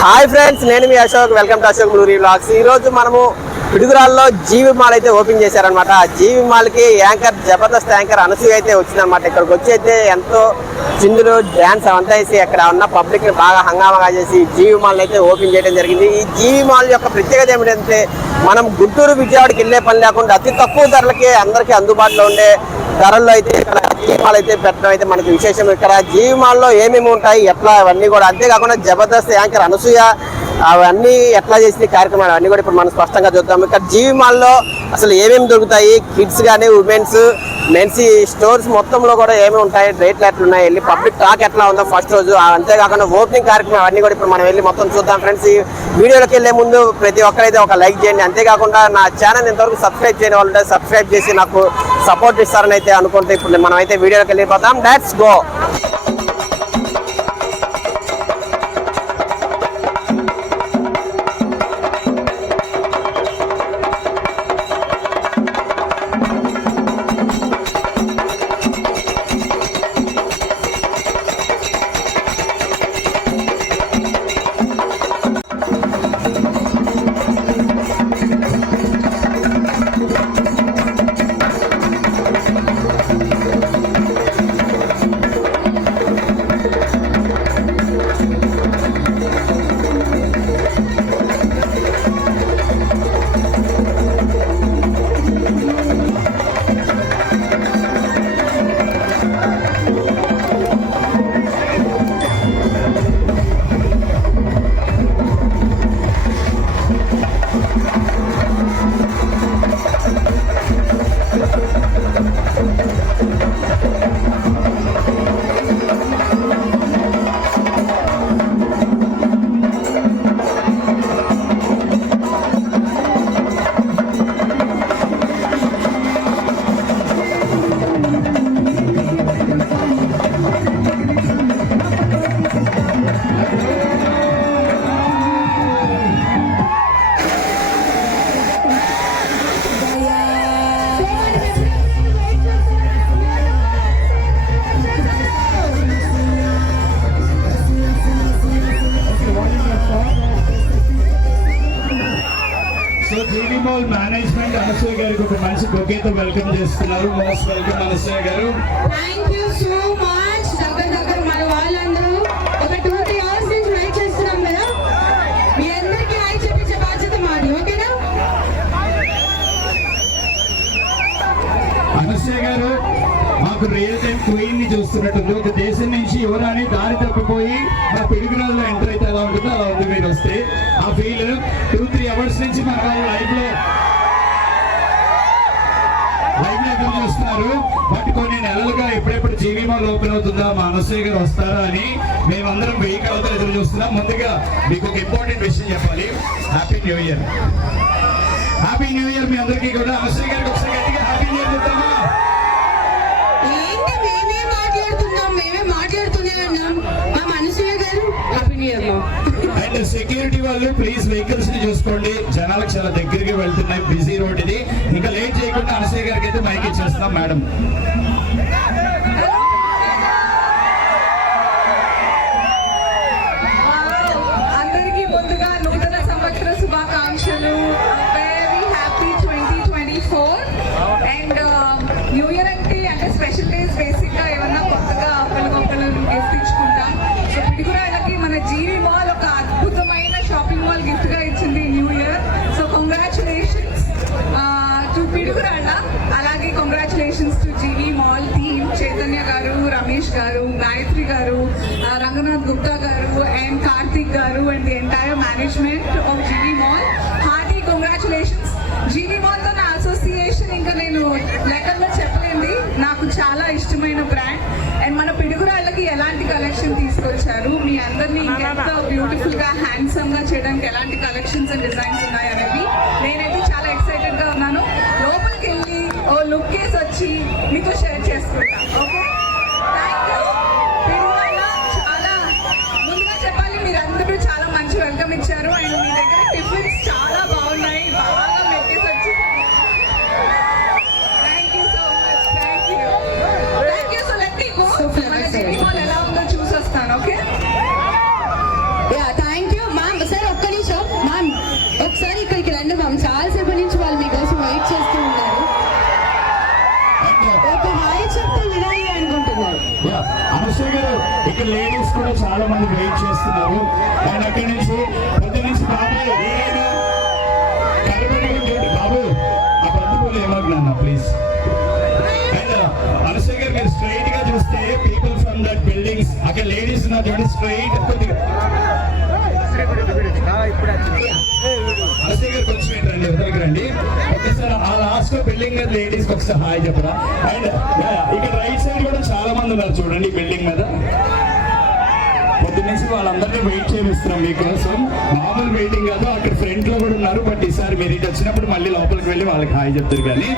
Hi friends, నేను మీ Ashok. Welcome to Ashok బ్లూరీ వ్లాగ్స్. ఈ రోజు మనము పిడుగురాల్లో జీవి మాల్ అయితే ఓపెన్ చేశారనమాట. ఆ జీవి మాల్ కి యాంకర్, జబర్దస్త్ యాంకర్ అనసూయ అయితే వచ్చిందనమాట. ఇక్కడికి వచ్చి అయితే ఎంతో చిందులు, డ్యాన్స్ అవంతా వేసి అక్కడ ఉన్న పబ్లిక్ ని బాగా హంగామాగా చేసి జీవి మాల్ అయితే ఓపెన్ చేయడం జరిగింది. ఈ జీవి మాల్ యొక్క ప్రత్యేకత ఏమిటంటే మనం గుంటూరు, విజయవాడకి వెళ్ళే పని లేకుండా అతి తక్కువ ధరలకి అందరికీ అందుబాటులో ఉండే ధరల్లో అయితే ఇక్కడ జీవి మాల్ అయితే పెట్టడం అయితే మనకి విశేషం. ఇక్కడ జీవి మాల్లో ఏమేమి ఉంటాయి, ఎట్లా, అవన్నీ కూడా, అంతేకాకుండా జబర్దస్త్ యాంకర్ అనసూయ అవన్నీ ఎట్లా చేసిన కార్యక్రమాలు అవన్నీ కూడా ఇప్పుడు మనం స్పష్టంగా చూద్దాం. ఇక్కడ జీవి మాల్లో అసలు ఏమేమి దొరుకుతాయి, కిడ్స్ కానీ ఉమెన్స్, మెన్స్ స్టోర్స్ మొత్తంలో కూడా ఏమేమి ఉంటాయి, రేట్లు ఎట్లా ఉన్నాయి, వెళ్ళి పబ్లిక్ టాక్ ఎట్లా ఉందో ఫస్ట్ రోజు, అంతేకాకుండా ఓపెనింగ్ కార్యక్రమం అవన్నీ కూడా ఇప్పుడు మనం వెళ్ళి మొత్తం చూద్దాం. ఫ్రెండ్స్, ఈ వీడియోలోకి వెళ్ళే ముందు ప్రతి ఒక్కరైతే ఒక లైక్ చేయండి. అంతేకాకుండా నా ఛానల్ ఇంతవరకు సబ్స్క్రైబ్ చేయని వాళ్ళు సబ్స్క్రైబ్ చేసి నాకు సపోర్ట్ ఇస్తారని అయితే అనుకుంటే ఇప్పుడు మనం అయితే వీడియోలోకి వెళ్ళిపోతాం. Let's go. GV mall management Anasuya గారికి ఒక మంచి బొకేతో వెల్కమ్ చేస్తున్నారు. మోస్ట్ వెల్కమ్ అనసూయ గారు. Thank you so much. దగ్గర మన వాళ్ళందరూ ఒక 2-3 అవర్స్ నుంచి వెయిట్ చేస్తున్నాం కదా, మీ అందరికీ హాయ్ చెప్పించే బాధ్యత మాది. ఓకేనా? అనసూయ గారు మాకు రియల్ టైం క్వీన్ ని చూస్తున్నట్టుంది. ఒక దేశం నుంచి యువరాని దారి తప్పిపోయి మా పిడుగురాల్లో ఎంటర్ అయితే ఎలా ఉంటుందో అలా ఉంది. మీరు వస్తే ఆ ఫీల్ 2-3 అవర్స్ నుంచి మన వాళ్ళు లైవ్ లో ఎదురు చూస్తున్నారు. బట్ కొన్ని నెలలుగా ఎప్పుడెప్పుడు జీవి మాల్ ఓపెన్ అవుతుందా, మా అనసూయ గారు వస్తారా అని మేమందరం 1000 కళ్ళతో ఎదురు చూస్తున్నాం. ముందుగా మీకు ఒక ఇంపార్టెంట్ విషయం చెప్పాలి. Happy new year. Happy new year మీ అందరికీ కూడా. అనసూయ గారికి ఒకసారి గట్టిగా హ్యాపీ న్యూ ఇయర్ చెప్తామా? ఏంటి మేమే మాట్లాడుతూనే ఉన్నాం. మా అనసూయ గారు happy new year. And security వాళ్ళు ప్లీజ్ వెహికల్స్ ని చూసుకోండి, జనాలకు చాలా దగ్గరికి వెళ్తున్నాయి, బిజీ రోడ్ ఇది. ఇంకా లేట్ చేయకుండా అనసూయ గారికి అయితే మైక్ ఇచ్చేస్తున్నాం మేడం. అందరికీ ముందుగా నూతన సంవత్సర శుభాకాంక్షలు. Very happy 2024. And new year అంటే స్పెషల్ డేస్, బేసిక్ గా ఏమన్నా కొత్తగా ఒకరికొకరు గిఫ్ట్ ఇచ్చుకుంటాం. సో పిడుగురాళ్ళకి మన జీవి మాల్ ఒక అద్భుతమైన షాపింగ్ మాల్ గిఫ్ట్ గా ఇచ్చింది new year. So congratulations to Piduguralla, అలాగే congratulations to GV mall team, Chaitanya garu, Ramesh గారు, గాయత్రి గారు, రంగనాథ్ గుప్తా గారు, అండ్ కార్తిక్ గారు, and the entire management of GV mall. Hearty congratulations. GV mall తో నా అసోసియేషన్ ఇంకా నేను లెక్కల్లో చెప్పలేండి. నాకు చాలా ఇష్టమైన బ్రాండ్. అండ్ మన పిడుగురాళ్ళకి ఎలాంటి కలెక్షన్ తీసుకొచ్చారు, మీ అందరినీ ఇంకెంత బ్యూటిఫుల్ గా, హ్యాండ్సమ్ గా చేయడానికి ఎలాంటి కలెక్షన్స్ అండ్ డిజైన్స్ ఉన్నాయి అనేవి నేనైతే చాలా ఎక్సైటెడ్ గా ఉన్నాను. లోపలికి వెళ్ళి ఓ లుక్ కేసి వచ్చి మీతో షేర్ చేసుకుంటాను. Okay, thank you. పిడుగురాళ్ళ చాలా ముందుగా చెప్పాలి, మీరు అందరూ చాలా మంచి వెల్కమ్ ఇచ్చారు. అండ్ మీ దగ్గర టిఫిన్స్ చాలా బాగున్నాయి, బాగా మెక్కేసి వచ్చి. Thank you so much. Thank you. So let me go. మన జీవి మాల్ ఎలా ఉందో చూసి వస్తాను. Okay, thank you ma'am. ఇక్కడ లేడీస్ కూడా చాలా మంది వెయిట్ చేస్తున్నారు. అండ్ అక్కడి నుంచి పొద్దు నుంచి బాబాయ్ బాబు ఆ బంధువులు ఏమన్నా ప్లీజ్. అండ్ అనసూయ గారు మీరు స్ట్రైట్ గా చూస్తే పీపుల్ ఫ్రమ్ దట్ బిల్డింగ్స్ అక్కడ లేడీస్ ఉన్నారు చూడండి స్ట్రైట్. అనసూయ గారు కొంచెం ఏంటండి వదలకి రండి ఒకసారి ఆ లాస్ట్ బిల్డింగ్ లేడీస్ ఒకసారి హాయ్ చెప్పరా. అండ్ ఇక్కడ రైట్ సైడ్ కూడా చాలా మంది ఉన్నారు చూడండి బిల్డింగ్ మీద. పొద్దున్నేసి వాళ్ళందరినీ వెయిట్ చేపిస్తున్నాం మీకోసం. మామూలు వెయిటింగ్ కాదు, అక్కడ ఫ్రంట్ లో కూడా ఉన్నారు. బట్ ఈసారి మీరు ఇటు వచ్చినప్పుడు మళ్ళీ లోపలికి వెళ్ళి వాళ్ళకి హాయ్ చెప్తారు. కానీ